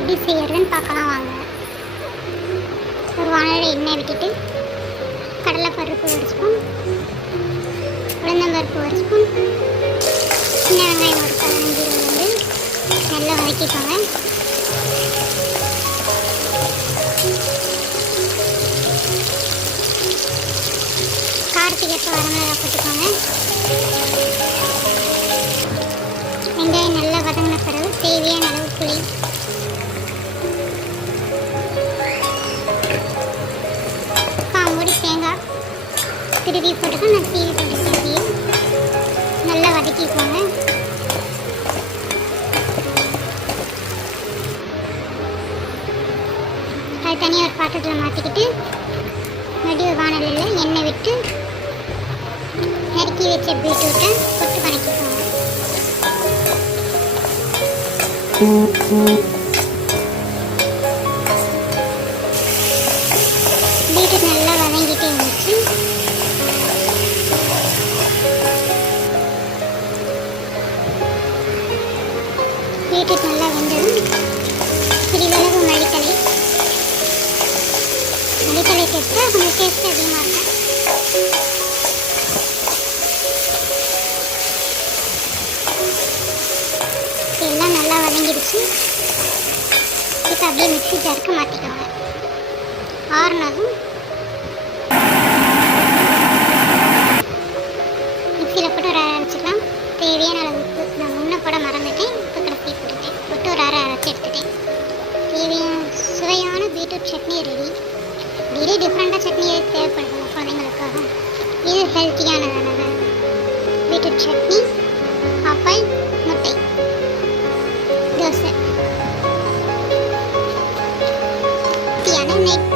எப்படி செய்யறதுன்னு பார்க்கலாம் வாங்க. ஒரு வானலில் எண்ணெய் விட்டுட்டு கடலைப்பருப்பு ஒரு ஸ்பூன், உளுந்தம்பருப்பு ஒரு ஸ்பூன், சின்ன வெங்காயம் ஒரு 15 நல்லா வதக்கிக்கோங்க. காரத்துக்கு ஏற்ப வரமிளகா போட்டுக்கோங்க. வெங்காயம் நல்லா வதங்கின பிறகு தேவையான அளவு புளி, காமூடி தேங்காய் திருவி போட்டுக்க, நான் சீவி போட்டுக்கேன். நல்லா வதக்கிக்கோங்க. அது தனியாக ஒரு பாத்திரத்தில் மாற்றிக்கிட்டு மறுபடியும் வானலில் எண்ணெய் விட்டு நறுக்கி வச்ச பீட்ரூட்டை போட்டு வதக்கிக்கோங்க. பீட்ரூட் நல்லா வதங்கிட்டே இருந்துச்சு. பீட்ரூட் நல்லா வெந்ததும் சிறிதளவு மல்லித்தழை சேர்த்தா கொஞ்சம் டேஸ்ட் அதிகமாக இருக்கும். எல்லாம் நல்லா வதங்கிடுச்சு. இப்போ அப்படியே மிக்ஸி ஜாருக்கு மாற்றிக்கோங்க. ஆறுனதும் மிக்சியில் போட்டு ஒரு அரை அரைச்சிக்கலாம். தேவையான அளவு உப்பு நான் முன்ன போட மறந்துட்டேன், இப்போ கடைசி போட்டுட்டேன். போட்டு ஒரு அரை அரைச்சி எடுத்துட்டேன். தேவையான சுவையான பீட்ரூட் சட்னி ரெடி. நிறைய டிஃப்ரெண்ட்டாக சட்னி தேவைப்படுது குழந்தைங்களுக்காக. இது ஹெல்த்தியானதானது. பீட்ரூட் சட்னி, ஆப்பிள், முட்டை, தோசை. நைட்